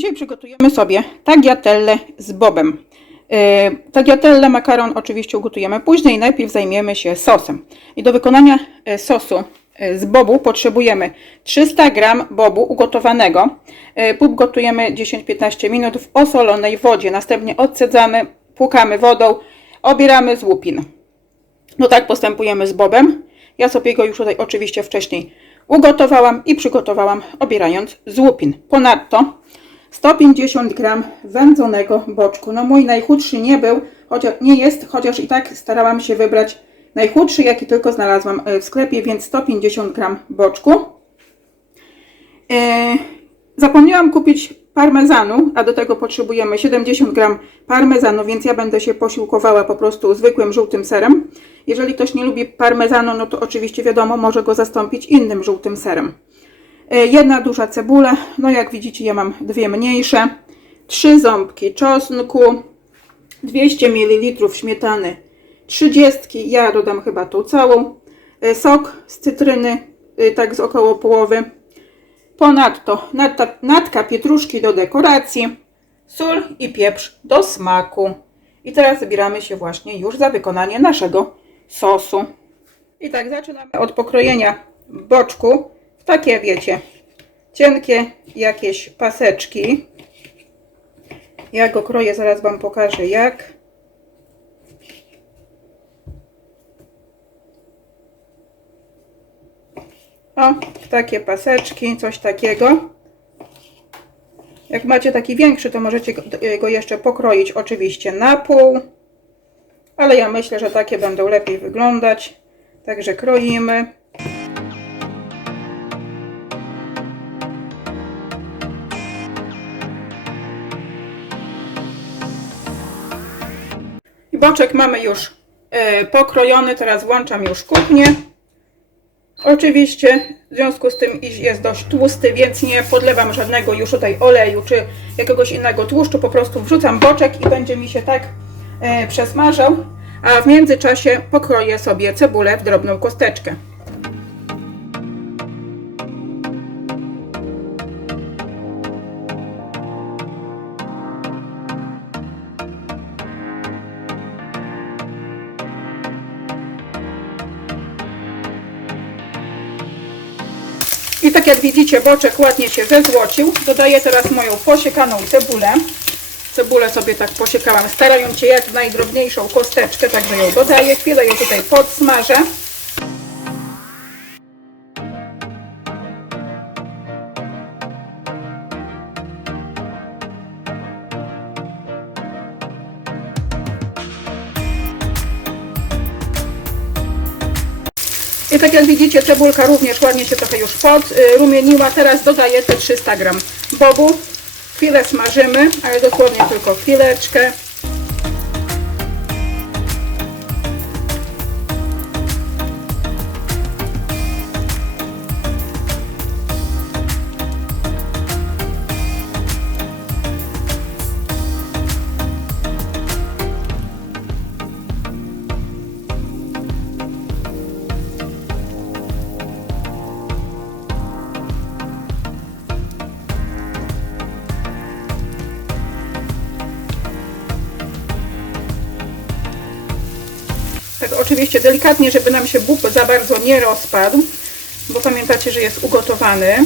Dzisiaj przygotujemy sobie tagliatelle z bobem. Yy, Tagliatelle, makaron oczywiście ugotujemy później. Najpierw zajmiemy się sosem. I do wykonania e, sosu e, z bobu potrzebujemy 300 g bobu ugotowanego. E, Bób gotujemy 10-15 minut w osolonej wodzie. Następnie odcedzamy, płukamy wodą, obieramy z łupin. No tak postępujemy z bobem. Ja sobie go już tutaj oczywiście wcześniej ugotowałam i przygotowałam obierając z łupin. Ponadto 150 gram wędzonego boczku. No mój najchudszy nie był, chociaż nie jest, chociaż i tak starałam się wybrać najchudszy, jaki tylko znalazłam e, w sklepie, więc 150 gram boczku. E, Zapomniałam kupić parmezanu, a do tego potrzebujemy 70 gram parmezanu, więc ja będę się posiłkowała po prostu zwykłym żółtym serem. Jeżeli ktoś nie lubi parmezanu, no to oczywiście wiadomo, może go zastąpić innym żółtym serem. E, Jedna duża cebula, no jak widzicie ja mam dwie mniejsze, trzy ząbki czosnku, 200 ml śmietany 30, ja dodam chyba tą całą, e, sok z cytryny, e, tak z około połowy, ponadto natka, natka pietruszki do dekoracji, sól i pieprz do smaku. I teraz zabieramy się właśnie już za wykonanie naszego sosu. I tak zaczynamy od pokrojenia boczku w takie, wiecie, cienkie jakieś paseczki. Ja go kroję, zaraz Wam pokażę jak. O, takie paseczki, coś takiego. Jak macie taki większy, to możecie go jeszcze pokroić oczywiście na pół. Ale ja myślę, że takie będą lepiej wyglądać. Także kroimy. Boczek mamy już e, pokrojony, teraz włączam już kuchnię. Oczywiście w związku z tym, jest dość tłusty, więc nie podlewam żadnego już tutaj oleju czy jakiegoś innego tłuszczu, po prostu wrzucam boczek i będzie mi się tak e, przesmażał, a w międzyczasie pokroję sobie cebulę w drobną kosteczkę. I tak jak widzicie, boczek ładnie się zezłocił. Dodaję teraz moją posiekaną cebulę. Cebulę sobie tak posiekałam, starając się jak najdrobniejszą kosteczkę, także ją dodaję. Chwilę ją tutaj podsmażę. I tak jak widzicie, cebulka również ładnie się trochę już podrumieniła. Teraz dodaję te 300 gram bobu. Chwilę smażymy, ale dosłownie tylko chwileczkę. Oczywiście delikatnie, żeby nam się bób za bardzo nie rozpadł, bo pamiętacie, że jest ugotowany.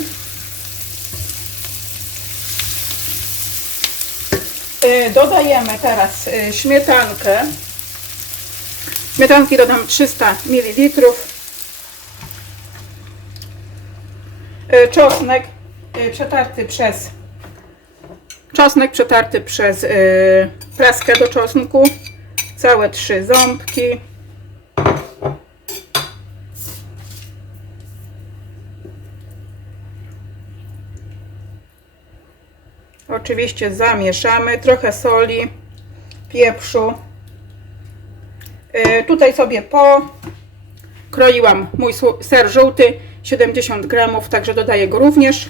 E, Dodajemy teraz e, śmietankę. Śmietanki dodam 300 ml. E, Czosnek przetarty przez czosnek przetarty przez praskę do czosnku. Całe trzy ząbki. Oczywiście zamieszamy, trochę soli, pieprzu. Yy, tutaj sobie pokroiłam mój sło- ser żółty, 70 gramów, także dodaję go również.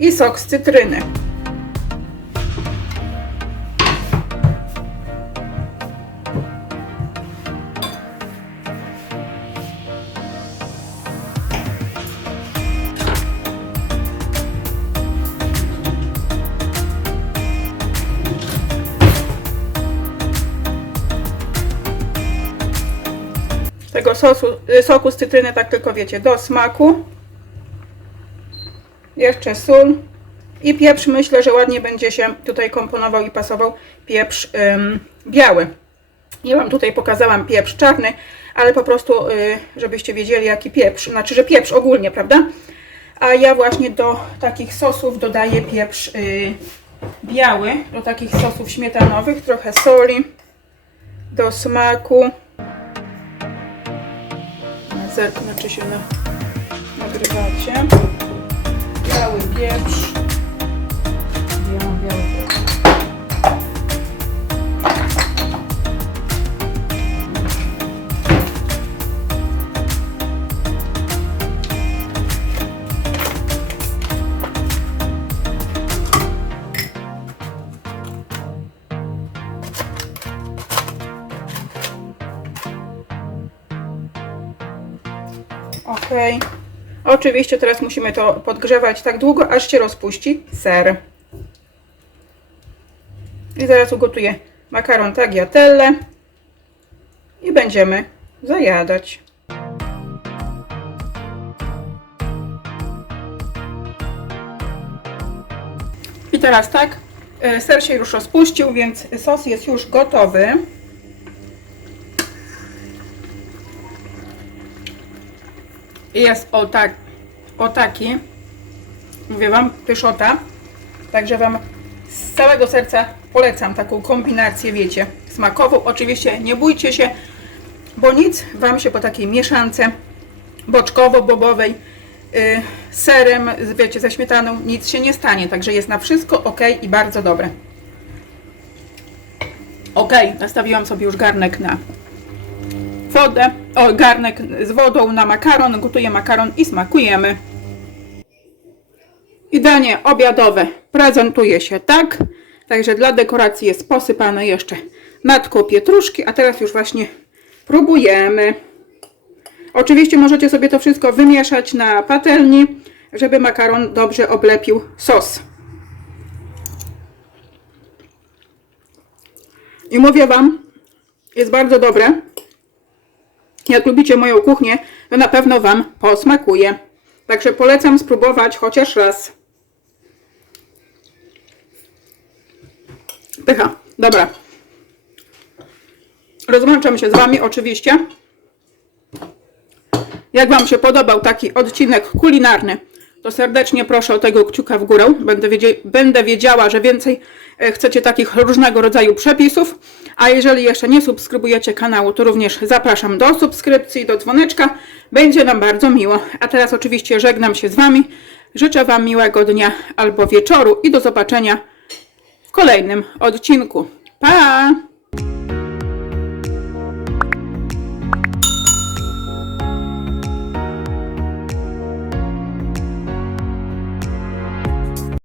I sok z cytryny. Sosu, y, soku z cytryny, tak tylko wiecie, do smaku. Jeszcze sól. I pieprz myślę, że ładnie będzie się tutaj komponował i pasował pieprz ym, biały. Ja Wam tutaj pokazałam pieprz czarny, ale po prostu, y, żebyście wiedzieli jaki pieprz, znaczy, że pieprz ogólnie, prawda? A ja właśnie do takich sosów dodaję pieprz y, biały, do takich sosów śmietanowych, trochę soli do smaku. Zerknę, czy się na, nagrywacie. Biały pieprz. Ok. Oczywiście teraz musimy to podgrzewać tak długo, aż się rozpuści ser. I zaraz ugotuję makaron tagliatelle i będziemy zajadać. I teraz tak, e, ser się już rozpuścił, więc sos jest już gotowy. Jest o, tak, o taki, mówię Wam, pyszota. Także Wam z całego serca polecam taką kombinację, wiecie, smakową. Oczywiście nie bójcie się, bo nic Wam się po takiej mieszance boczkowo-bobowej yy, serem, wiecie, ze śmietaną, nic się nie stanie. Także jest na wszystko ok i bardzo dobre. Ok, nastawiłam sobie już garnek na wodę, o, garnek z wodą na makaron, gotuję makaron i smakujemy. I danie obiadowe prezentuje się tak. Także dla dekoracji jest posypane jeszcze natką pietruszki, a teraz już właśnie próbujemy. Oczywiście możecie sobie to wszystko wymieszać na patelni, żeby makaron dobrze oblepił sos. I mówię Wam, jest bardzo dobre. Jak lubicie moją kuchnię, to na pewno Wam posmakuje. Także polecam spróbować chociaż raz. Pycha, dobra. Rozłączam się z Wami oczywiście. Jak Wam się podobał taki odcinek kulinarny, to serdecznie proszę o tego kciuka w górę. Będę, wiedzie, będę wiedziała, że więcej e, chcecie takich różnego rodzaju przepisów. A jeżeli jeszcze nie subskrybujecie kanału, to również zapraszam do subskrypcji, do dzwoneczka. Będzie nam bardzo miło. A teraz oczywiście żegnam się z Wami. Życzę Wam miłego dnia albo wieczoru i do zobaczenia w kolejnym odcinku. Pa!